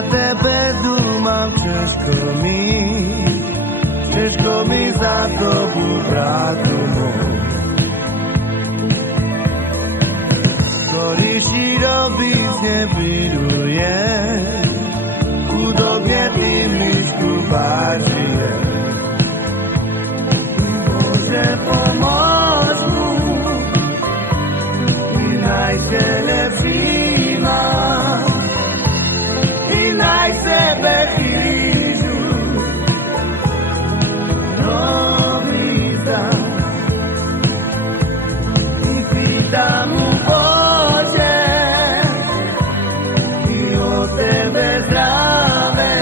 na tebe dumam, ciężko mi za tobą, bratu mój. Skoro si robić nie wirujesz, udobnie ty myślku bardziej. Boże, pomóż mu i najlepszy ma i najsebecniejszy nowy znak i witam Boże i o Tebe zdrowe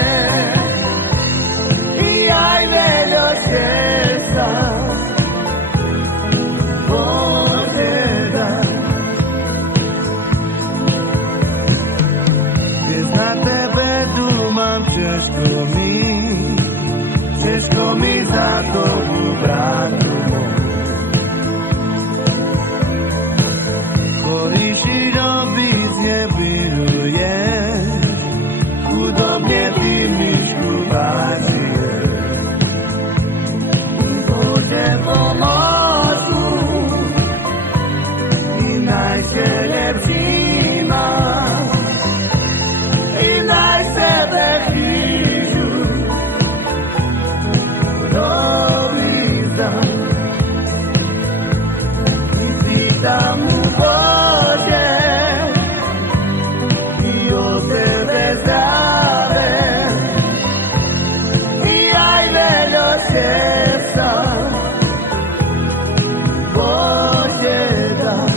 i ja idę do serca. Ciężko mi za tobą, bratu mój. Skoro robić nie wirujesz, udobnie ty myślku bardziej. Boże, pomóż mu i najlepszy ma i najsebecniejszy witam Boże i o Tebe zdrowe i ja idę do serca. Boże, daj.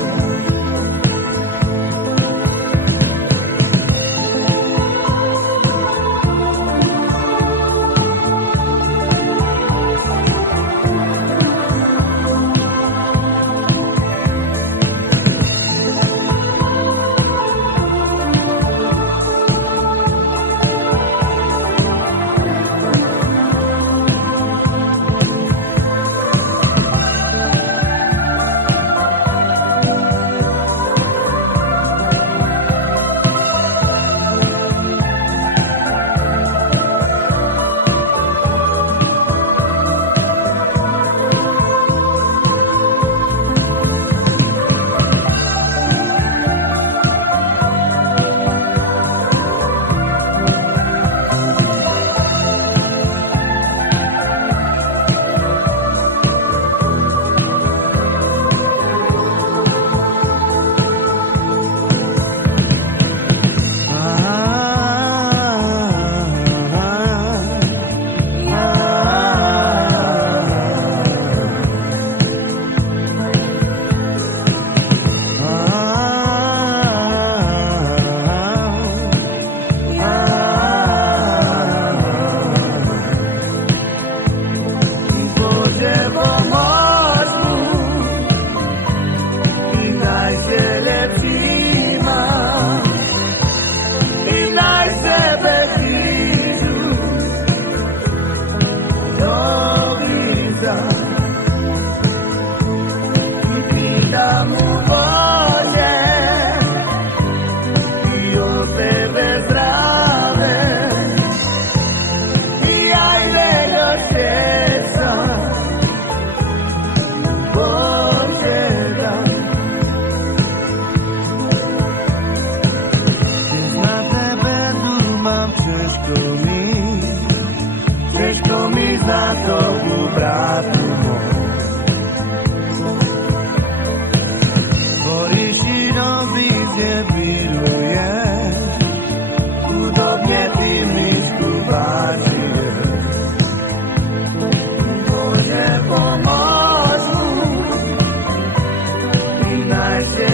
Ciężko mi za tobą, bratu mój. Skoro robić nie wirujesz, udobnie ty myślku bardziej. Boże, pomóż mu i najlepszy